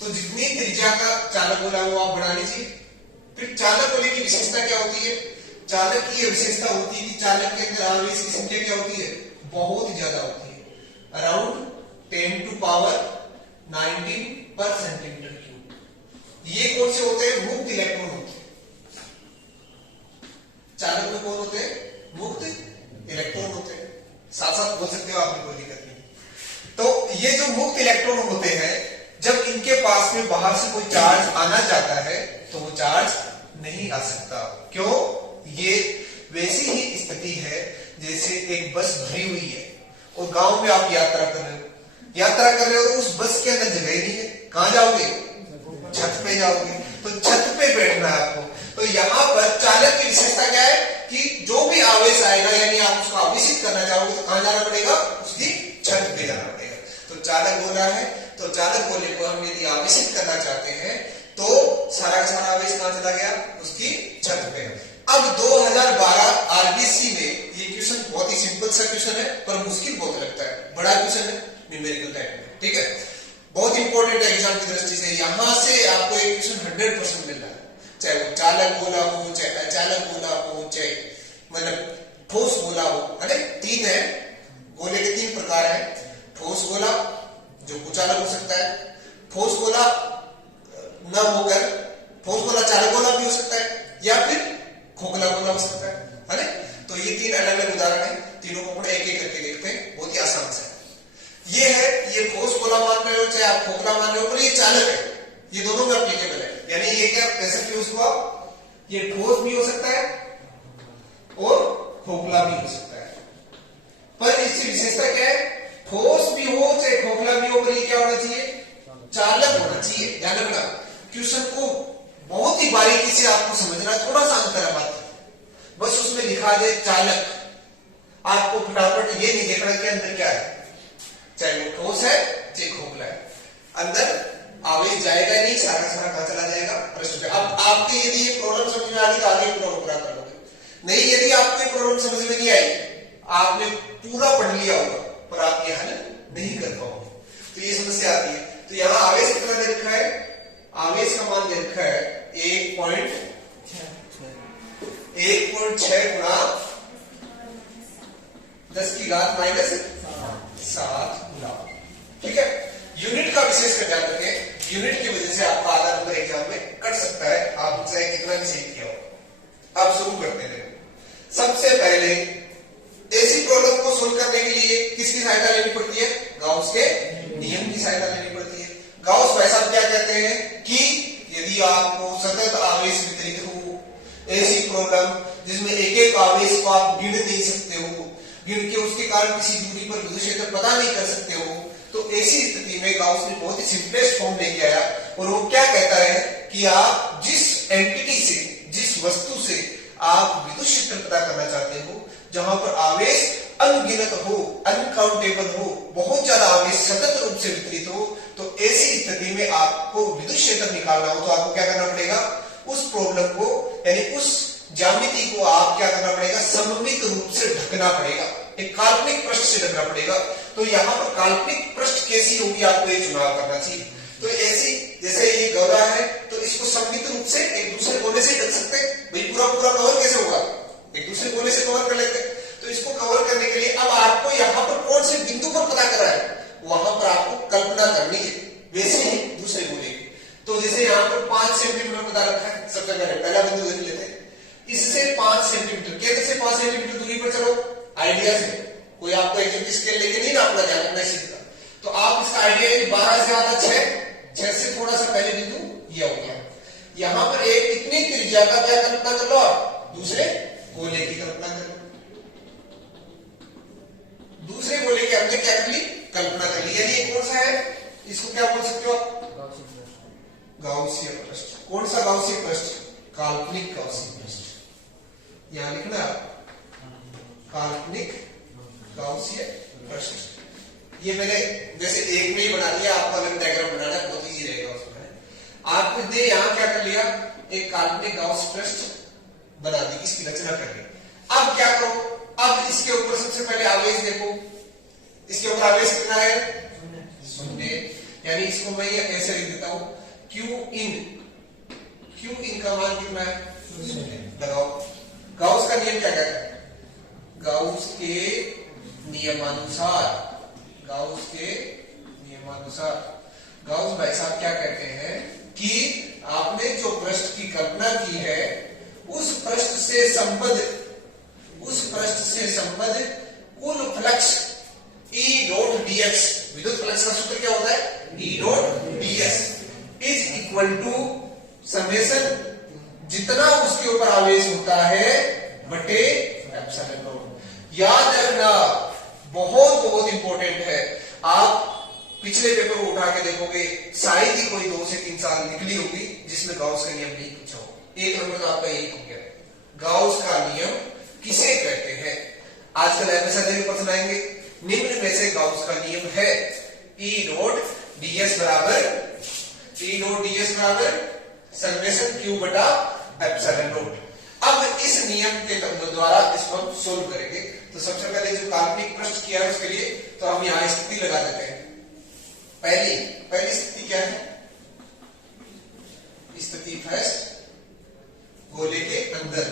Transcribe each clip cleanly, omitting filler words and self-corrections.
तो जितनी त्रिज्या का चालक गोला है वो आप बढ़ा लीजिए। फिर चालक गोले की विशेषता क्या होती है? चालक की यह विशेषता होती है कि चालक के अंदर आवेश की संख्या क्या होती है? बहुत ही ज्यादा होती है, अराउंड 10 टू पावर 19 पर सेंटीमीटर क्यूब। ये कौन से होते हैं? मुक्त इलेक्ट्रॉन होते हैं। चालक में कौन होते हैं? मुक्त इलेक्ट्रॉन होते हैं। साथ साथ बोल सकते हो, आपने कोई दिक्कत नहीं। तो ये जो मुक्त इलेक्ट्रॉन होते हैं, जब इनके पास में बाहर से कोई चार्ज आना चाहता है तो वो चार्ज नहीं आ सकता। क्यों? ये वैसी ही स्थिति है जैसे एक बस भरी हुई है और गांव में आप यात्रा कर रहे हो तो उस बस के अंदर जगह ही नहीं है। कहां जाओगे? छत पे जाओगे। तो छत पे बैठना है आपको। तो यहां पर चालक की विशेषता क्या है कि जो भी आवेश आएगा, यानी आप उसको आवेशित करना चाहोगे तो कहां जाना पड़ेगा? उसकी छत पे जाना पड़ेगा। तो चालक गोला है, तो चालक गोले को हम यदि आवेशित करना चाहते हैं तो सारा का सारा आवेश कहां चला गया? उसकी छत पे। अब 2012 आरबीसी में ये क्वेश्चन बहुत ही सिंपल सा क्वेश्चन है, पर मुश्किल बहुत लगता है, बड़ा क्वेश्चन है न्यूमेरिकल टाइप में, ठीक है, बहुत इंपॉर्टेंट है एग्जाम की दृष्टि से। यहां से आपको एक क्वेश्चन 100% मिल रहा है, चाहे वो चालक गोला हो, चाहे अचालक गोला हो, चाहे मतलब ठोस गोला हो। अरे तीन है गोले के, तीन प्रकार है। ठोस गोला जो कुचालक हो सकता है, ठोस गोला न होकर ठोस गोला चालक गोला भी हो सकता है, या फिर खोखला गोला हो सकता है ना। तो ये तीन अलग अलग उदाहरण है, तीनों को एक एक करके देखते हैं, बहुत ही आसान से। ये है, ये ठोस गोला मान रहे हो चाहे आप खोखला मान रहे हो, पर ये चालक है, ये दोनों में एप्लीकेबल है। यानी ये क्या कह सकते हो उसको आप, ये ठोस भी हो सकता है और खोखला भी हो सकता है। पर इसकी विशेषता क्या है? ठोस भी हो चाहे खोखला भी हो, पर ये क्या होना चाहिए? चालक होना चाहिए। ध्यान रखना, क्वेश्चन को बहुत ही बारीकी से आपको समझना, थोड़ा सा अंतर है बात, बस उसमें लिखा दे चालक, आपको फटाफट ये नहीं देखना कि अंदर क्या है, चाहे वो ठोस है चाहे खोखला है, अंदर आवेश जाएगा नहीं, सारा सारा कहां चला जाएगा? प्रश्न पे। अब आपके यदि ये प्रॉब्लम समझ में आ गई तो आगे प्रॉब्लम पूरा कर लोगे, नहीं यदि आपको ये प्रॉब्लम समझ में नहीं आई, आपने पूरा पढ़ लिया होगा पर आप ये हल नहीं कर पाओगे, तो ये समस्या आती है। तो यहां आवेश कितना दे रखा है? आवेश का मान दे रखा है 1.6 गुणा 10 की घात -7 गुना, ठीक है। यूनिट का विशेष कर ध्यान रखें, यूनिट की वजह से आपका आधा नंबर एग्जाम में कट सकता है, आप चाहे कितना भी सही किया हो। अब शुरू करते हैं। सबसे पहले ऐसी प्रॉब्लम को सोल्व करने के लिए किसकी सहायता लेनी पड़ती है? गाउस के नियम की सहायता लेनी पड़ती है। गाउस भाई साहब क्या कहते हैं कि यदि आपको सतत आवेश वितरित हो, ऐसी प्रॉब्लम जिसमें एक एक आवेश को आप गिन नहीं सकते हो, गिन के उसके कारण किसी दूरी पर विद्युत क्षेत्र पता नहीं कर सकते हो, तो ऐसी स्थिति में गाउस ने बहुत ही सिंपलेस्ट फॉर्म लेके आया और वो क्या कहता है कि आप जिस एंटिटी से, जिस वस्तु से आप विद्युत क्षेत्र पता करना चाहते हो, जहां पर आवेश अनगिनत हो, अनकाउंटेबल हो, बहुत ज्यादा आवेश सतत रूप से वितरित हो, तो ऐसी स्थिति में आपको विद्युत क्षेत्र निकालना हो तो आपको क्या करना पड़ेगा? उस प्रॉब्लम को, यानी उस ज्यामिति को आप क्या करना पड़ेगा? सममित रूप से ढकना पड़ेगा, एक काल्पनिक पृष्ठ से ढकना पड़ेगा। तो यहां पर काल्पनिक पृष्ठ कैसी होगी, आपको ये चुनाव करना चाहिए। तो ऐसी, जैसे ये गोला है तो इसको सममित रूप से एक दूसरे गोले से ढक सकते हैं, भाई पूरा पूरा कवर कैसे होगा? एक दूसरे गोले से कवर कर लेते हैं। तो इसको कवर करने के लिए अब आपको यहां पर कौन से बिंदु पर पता करा है, वहां पर आपको कल्पना करनी है, वैसे ही दूसरे गोले की। तो जैसे यहां पर 5 सेंटीमीटर पता रखा है, सबसे पहला बिंदु देख लेते हैं। इससे 5 सेंटीमीटर, केंद्र से 5 सेंटीमीटर दूरी पर चलो, आइडिया से, कोई आपको एक स्केल लेके नहीं नापना, ध्यान रखना सीखा। तो आप इसका आइडिया 12 से आधा 6 से थोड़ा सा पहले बिंदु यह हो गया। यहां पर एक इतनी त्रिज्या का क्या कल्पना कर लो, आप दूसरे गोले की कल्पना कर लो, दूसरे गोले के हमने क्या कर ली? कल्पना कर ली। यानी ये कौन सा है? इसको क्या बोल सकते हो आप? गाउसीय पृष्ठ। कौन सा गाउसीय पृष्ठ? काल्पनिक गाउसीय पृष्ठ। यहां लिखना काल्पनिक गाउसीय पृष्ठ। ये मैंने जैसे एक में ही बना दिया, आपको अलग डायग्राम बनाना है, बहुत इजी रहेगा उसमें। आपने यहां क्या कर लिया? एक काल्पनिक गाउस पृष्ठ बना दी, इसकी रचना कर ली। अब क्या करो? अब इसके ऊपर सबसे पहले आवेश देखो, इसके ऊपर आवेश कितना है? 0। यानी इसको मैं ये ऐसे लिख देता हूं, क्यू इन का मान कितना है? लगाओ। गाउस का नियम क्या कहता है? गाउस के नियमानुसार गाउस भाई साहब क्या कहते हैं कि आपने जो पृष्ठ की कल्पना की है उस पृष्ठ से संबद्ध कुल फ्लक्स E डॉट dx, विद्युत फ्लक्स का सूत्र क्या होता है? E dot ds is equal to summation जितना उसके ऊपर आवेश होता है बटे एप्सिलॉन नॉट। याद रखना, बहुत इंपॉर्टेंट है। आप पिछले पेपर को उठा के देखोगे, शायद ही कोई 2 से 3 साल निकली होगी जिसमें गाउस का नियम नहीं पूछा हो। एक नंबर तो आपका यही हो गया। गाउस का नियम किसे कहते हैं? आजकल ऐसा देखने पर सुनाएंगे। निम्न में से गाउस का नियम है E डॉट ds बराबर समेशन q बटा एप्सिलॉन नॉट। अब इस नियम के द्वारा इसको हम सोल्व करेंगे। तो सबसे पहले जो काल्पनिक पृष्ठ किया है उसके लिए तो हम यहां स्थिति लगा देते हैं। पहली स्थिति क्या है? स्थिति फर्स्ट, गोले के अंदर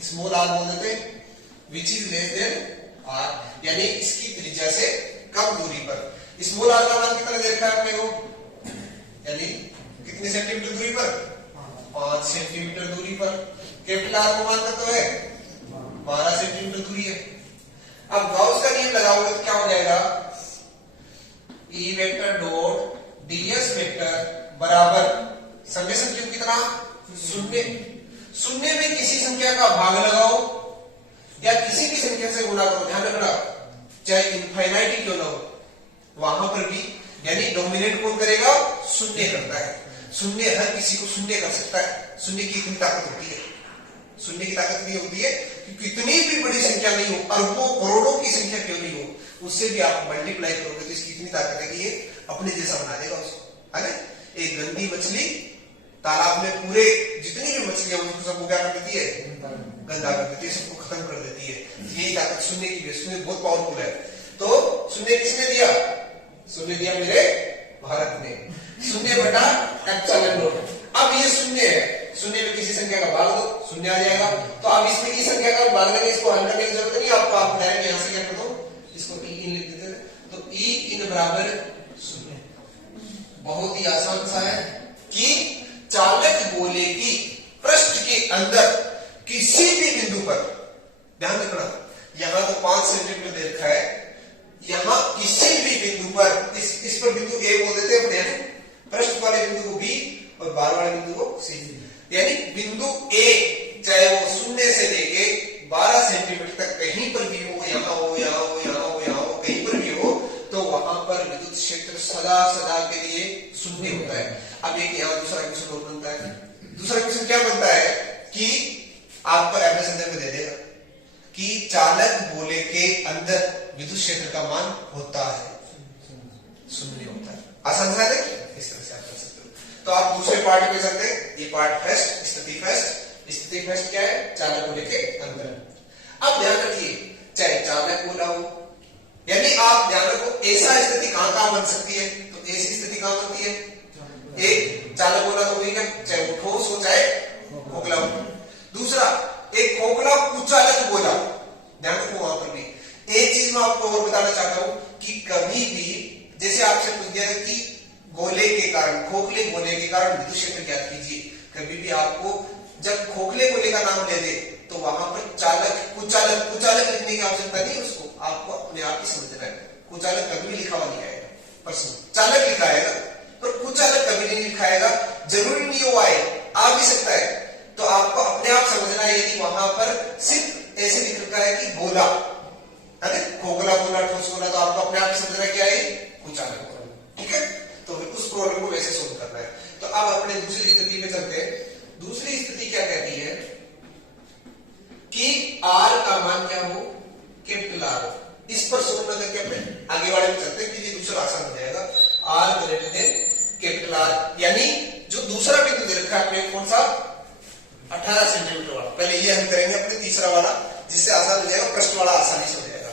स्मॉल आर बोल देते हैं, which is less than R, यानी इसकी त्रिज्या से कम दूरी पर। स्मॉल आर का मान कितना दे रखा है अपने को? यानी कितने सेंटीमीटर दूरी पर? 5 सेंटीमीटर दूरी पर। कैपिटल आर का मान कितना है? 12 सेंटीमीटर दूरी है। अब गाउस का नियम लगाओगे तो क्या हो जाएगा? E vector dot ds vector बराबर समेशन क्यू कितना? 0 में किसी संख्या का भाग लगाओ या किसी भी संख्या से गुणा करो। ध्यान रखना, चाहे इनफाइनाइटी क्यों ना हो, वहां पर भी यानी डोमिनेट कौन करेगा? 0 करता है। 0 हर किसी को 0 कर सकता है। 0 की इतनी ताकत होती है। 0 की ताकत नहीं होती है कि कितनी भी बड़ी संख्या नहीं हो, अरबों करोड़ों की संख्या क्यों नहीं हो, उससे भी आप मल्टीप्लाई करोगे तो इसकी इतनी ताकत है कि ये अपने जैसा बना देगा उसको, है ना? एक गंदी मछली तालाब में पूरे जितनी भी मछलियां उसको सबको क्या कर देती है? गंदा कर देती है, सबको खत्म कर देती है। यही ताकत 0 की है। 0 बहुत पावरफुल है। तो 0 किसने दिया? 0 दिया मेरे भारत ने। 0 बटा एप्सिलॉन नॉट। अब ये 0 है, 0 में किसी संख्या का भाग दो, 0 आ जाएगा। तो अब इसमें की संख्या का भाग देंगे, इसको हल करने की जरूरत नहीं आपको। आप डायरेक्ट यहां से क्या कर दो, इसको E इन लिख देते हैं। तो E इन बराबर 0। बहुत ही आसान सा है कि चालक गोले की पृष्ठ के अंदर किसी भी बिंदु पर, ध्यान रखना, यहां तो 5 सेंटीमीटर दे रखा है, यहां किसी भी बिंदु पर, इस पर बिंदु A बोल देते हैं अपने, पृष्ठ वाले बिंदु को B और बाहर वाले बिंदु को C। यानी बिंदु A चाहे वो 0 से लेके 12 सेंटीमीटर तक कहीं पर भी हो, यहां हो, यहां हो, यहां हो, यहां हो, कहीं पर भी हो, तो वहां पर विद्युत क्षेत्र सदा के लिए 0 होता है। अब एक यहां दूसरा क्वेश्चन और बनता है। दूसरा क्वेश्चन क्या बनता है कि आपको एवरेज अंदर में दे देगा कि चालक गोले के अंदर विद्युत क्षेत्र का मान होता है 0 होता है। आसान है, इस तरह से आप कर सकते हो। तो आप दूसरे पार्ट पे चलते हैं। ये पार्ट फर्स्ट, स्थिति फर्स्ट क्या है? चालक गोले के अंदर। अब ध्यान रखिए, चाहे चालक गोला हो, यानी आप ध्यान रखो, ऐसा स्थिति कहां बन सकती है? तो ऐसी स्थिति कहां बनती है? एक चालक गोला तो वही क्या, चाहे वो ठोस हो चाहे खोखला हो। दूसरा, एक खोखला कुचालक गोला। ध्यान रखो, वहां पर भी एक चीज मैं आपको और बताना चाहता हूं कि कभी भी जैसे आपसे पूछ दिया है कि गोले के कारण, खोखले गोले के कारण विद्युत क्षेत्र ज्ञात कीजिए, कभी भी आपको जब खोखले गोले का नाम ले दे तो वहां पर कुचालक लिखने की आवश्यकता नहीं, उसको आपको अपने आप ही समझना है। कुचालक कभी भी लिखा हुआ नहीं आएगा, पर चालक लिखा आएगा, पर कुचालक कभी नहीं लिखाएगा। जरूरी नहीं हो आए, आ भी सकता है। तो आपको अपने आप समझना है, यदि वहां पर सिर्फ ऐसे लिख रखा है कि गोला, है ना, खोखला गोला, ठोस गोला, तो आपको अपने आप ही समझना क्या है? कुचालक गोला। ठीक है, तो उस प्रॉब्लम को वैसे सोल्व करना है। तो अब अपने दूसरी स्थिति में चलते हैं। दूसरी स्थिति क्या कहती है कि R का मान क्या हो? Capital R। इस पर सोल्व न करके अपने आगे वाले में चलते हैं कि ये दूसरा आसान हो जाएगा। R greater than capital R, यानी जो दूसरा बिंदु दे रखा है अपने, कौन सा? 18 सेंटीमीटर वाला। पहले ये हम करेंगे अपने तीसरा वाला, जिससे आसान हो जाएगा, पृष्ठ वाला आसानी से हो जाएगा।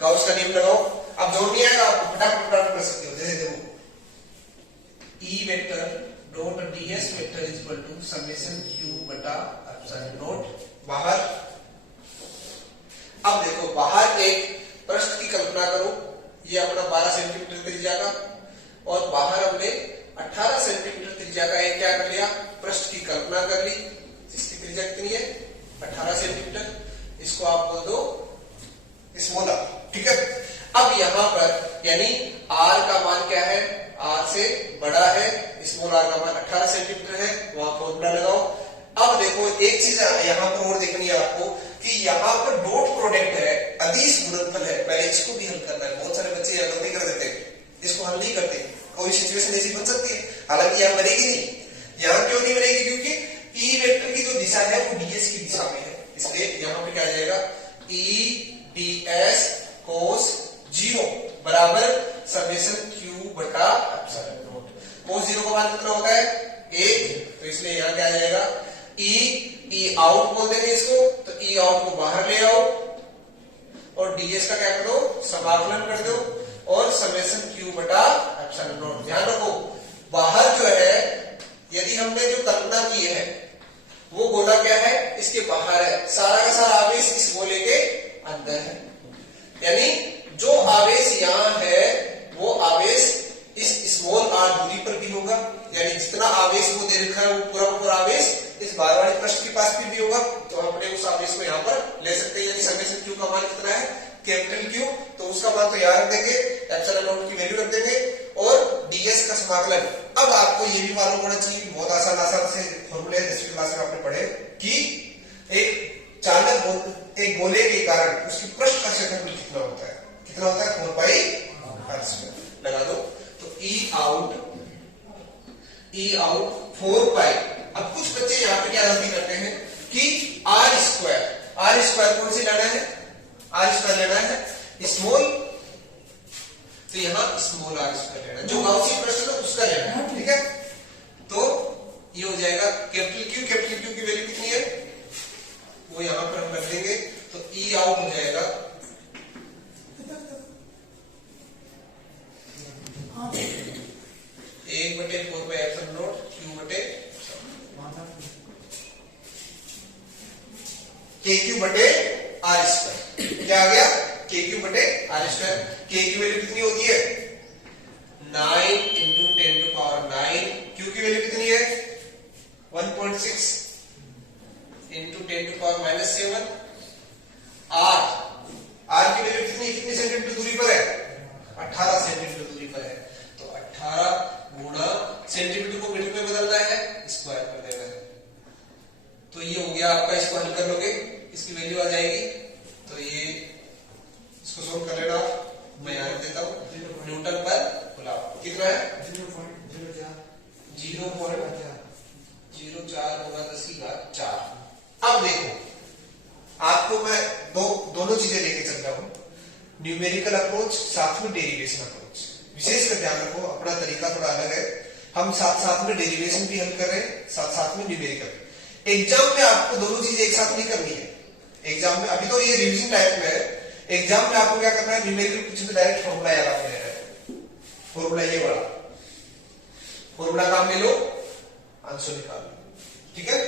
गाउस का नियम लगाओ। अब जोड़ नहीं आएगा आपको, फटाफट कर सकते हो। जैसे देखो E vector dot ds vector is equal to summation q बटा एप्सिलॉन नॉट बाहर। अब देखो बाहर एक पृष्ठ की कल्पना करो, ये अपना 12 सेंटीमीटर त्रिज्या का, और बाहर हमने 18 सेंटीमीटर त्रिज्या का एक क्या कर लिया, पृष्ठ की कल्पना कर ली, जिसकी त्रिज्या कितनी है 18 सेंटीमीटर। इसको आप बोल दो स्मॉल r, ठीक है। अब यहां पर यानी r का मान क्या है, r से बड़ा है, स्मॉल r का मान 18 सेंटीमीटर है, वहां फॉर्मूला लगाओ। अब देखो एक चीज यहां पर और देखनी है आपको कि यहां पर डॉट प्रोडक्ट है, अदिश गुणनफल है, पहले इसको भी हल करना है। बहुत सारे बच्चे यह गलती कर देते हैं, इसको हल नहीं करते। कोई सिचुएशन ऐसी बन सकती है, हालांकि यहां बनेगी नहीं। यहां क्यों नहीं बनेगी, क्योंकि ई वेक्टर की जो दिशा है वो ds की दिशा में है, इसलिए यहां पे क्या आ जाएगा e ds cos 0 बराबर समेशन q बटा एप्सिलॉन नॉट। cos 0 का मान कितना होता है 1, तो इसलिए यहां क्या आ जाएगा e आउट बोल देंगे इसको, तो e आउट को बाहर ले आओ और ds का क्या कर दो, समाकलन कर दो, और समेशन q बटा एप्सिलॉन नॉट। ध्यान रखो बाहर जो है, यदि हमने जो कल्पना की है वो गोला क्या है, इसके बाहर है, सारा का सारा आवेश इस गोले के अंदर है। यानी जो आवेश यहां है वो आवेश इस स्मॉल r दूरी पर भी होगा, यानी जितना आवेश वो दे रखा है वो पूरा पूरा आवेश इस बाहर वाले पृष्ठ के पास भी होगा, तो हम अपने उस आवेश को यहां पर ले सकते हैं। यानी समेशन q का मान कितना है कैपिटल Q, तो उसका मान तो याद रख देंगे, एप्सिलॉन नॉट की वैल्यू रख देंगे, और ds का समाकलन। अब आपको ये भी मालूम होना चाहिए, बहुत आसान से फॉर्मूले 10वीं क्लास में आपने पढ़े कि एक चालक एक गोले के कारण उसकी पृष्ठ का क्षेत्रफल कितना होता है, कितना होता है 4 पाई r²। लगा दो, तो e आउट 4 पाई। अब कुछ बच्चे यहाँ पे क्या गलती करते हैं कि r² कौन सी लेना है, r² लेना है स्मॉल, तो यहां स्मॉल r² लेना, जो गाउसी प्रश्न है उसका लेना है, ठीक है। तो ये हो जाएगा कैपिटल Q की वैल्यू कितनी है वो यहां पर हम रख देंगे, तो e आउट हो जाएगा 1/4 बाई एप्सिलॉन नॉट Q बटे KQ बटे r²। क्या आ गया KQ बटे r²। K की वैल्यू कितनी होती है 9 इंटू 10⁹। Q की वैल्यू कितनी है 1.6 इंटू 10⁻⁷। R की वैल्यू कितनी सेंटीमीटर दूरी पर है 18 सेंटीमीटर दूरी पर है, तो 18 गुणा सेंटीमीटर को मीटर में बदलना है, स्क्वायर कर देना है, तो ये हो गया आपका। इसको हल कर लोगे इसकी वैल्यू आ जाएगी, तो ये इसको सोल्व कर लेना, मैं यहां रख देता हूं न्यूटन पर कुलम्ब। कितना है 0.04 होगा 10⁴। अब देखो आपको मैं दोनों चीजें लेके चल रहा हूं, न्यूमेरिकल अप्रोच साथ में डेरिवेशन अप्रोच। विशेषकर ध्यान रखो अपना तरीका थोड़ा अलग है, हम साथ साथ में डेरिवेशन भी हल कर रहे हैं, साथ साथ में न्यूमेरिकल। एग्जाम में आपको दोनों चीजें एक साथ नहीं करनी है। एग्जाम में अभी तो ये रिवीजन टाइप में है, एग्जाम में आपको क्या करना है, न्यूमेरिकल कुछ तो डायरेक्ट फॉर्मूला याद आते हैं, फॉर्मूला ये वाला फॉर्मूला काम में लो, आंसर निकाल लो, ठीक है।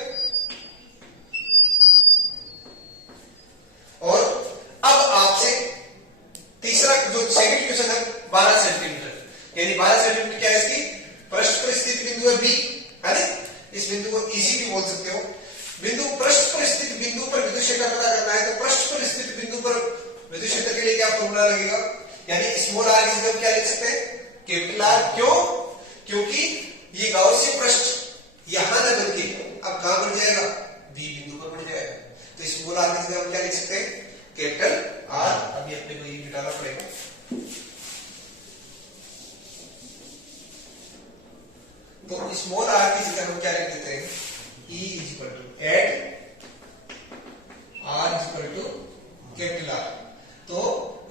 और अब आपसे तीसरा जो सेकंड क्वेश्चन है 12 सेंटीमीटर, यानी 12 सेंटीमीटर क्या है इसकी पृष्ठ पर स्थित बिंदु है बी, है ना। इस बिंदु को ईसी भी बोल सकते हो। बिंदु पृष्ठ पर स्थित बिंदु पर विद्युत क्षेत्र पता करना है, तो पृष्ठ पर स्थित बिंदु पर विद्युत क्षेत्र के लिए क्या फॉर्मूला लगेगा, यानी स्मॉल r की जगह क्या लिख सकते हैं कैपिटल R। क्यों, क्योंकि ये गाउसियन पृष्ठ यहां न बनके अब कहां बढ़ जाएगा बी बिंदु पर बढ़ जाएगा, तो स्मॉल r की जगह हम क्या लिख सकते हैं कैपिटल R। अभी अपने को ये मिटाना पड़ेगा, तो स्मॉल r की जगह हम क्या लिख देते हैं E at r capital R, तो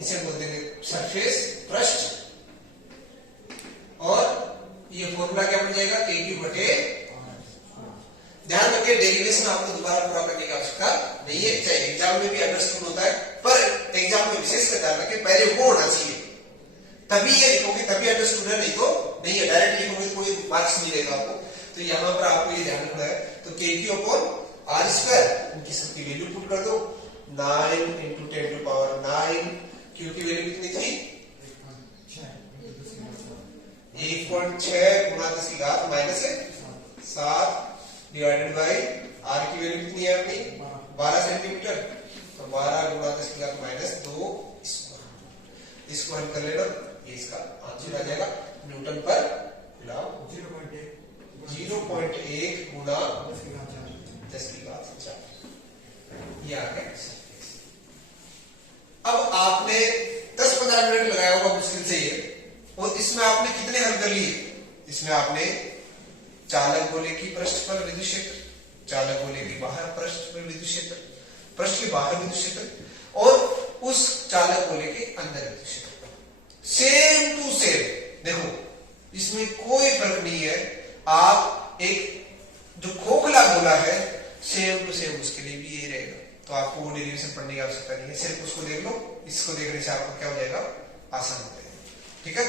इसे बोल देंगे सरफेस पृष्ठ, और ये फॉर्मूला क्या बन जाएगा KQ बटे। ध्यान रखिए डेरिवेशन आपको दोबारा पूरा करने की आवश्यकता नहीं है, चाहे एग्जाम में भी अंडरस्टूड होता है, पर एग्जाम में विशेष कर ध्यान रखें, पहले वो होना चाहिए, तभी ये लिखोगे, तभी अंडरस्टूड है, नहीं तो नहीं है। डायरेक्ट लिखोगे तो कोई मार्क्स नहीं देगा आपको। तो यहाँ पर आपको ये ध्यान रखना है। तो KQ अपॉन R स्क्वायर, उनकी सबकी वैल्यू पुट कर दो, 9 इंटू 10 टू पावर 9, Q की वैल्यू कितनी थी 1.6 गुणा 10 की घात माइनस 7 डिवाइडेड बाई R की वैल्यू कितनी है अपनी 12 सेंटीमीटर, तो 12 गुणा 10 की घात माइनस 2, इसको हल कर लेना, ये इसका आंसर आ जाएगा। न्यूटन पर गुलाम 0.1 गुना 10 की घात 4, ये आ गया। अब आपने 10-15 मिनट लगाया होगा मुश्किल से ये, और इसमें आपने कितने हल कर लिए? इसमें आपने चालक गोले की पृष्ठ पर विद्युत क्षेत्र, चालक गोले के बाहर पृष्ठ पर विद्युत क्षेत्र, पृष्ठ के बाहर विद्युत क्षेत्र और उस चालक गोले के अंदर विद्युत क्षेत्र, सेम टू सेम। देखो इसमें कोई फर्क नहीं है। आप एक जो खोखला गोला है सेम टू सेम उसके लिए भी ये रहेगा, तो आपको वो डेरिवेशन पढ़ने की आवश्यकता नहीं है, सिर्फ उसको देख लो। इसको देखने से आपको क्या हो जाएगा, आसान हो जाएगा। ठीक है।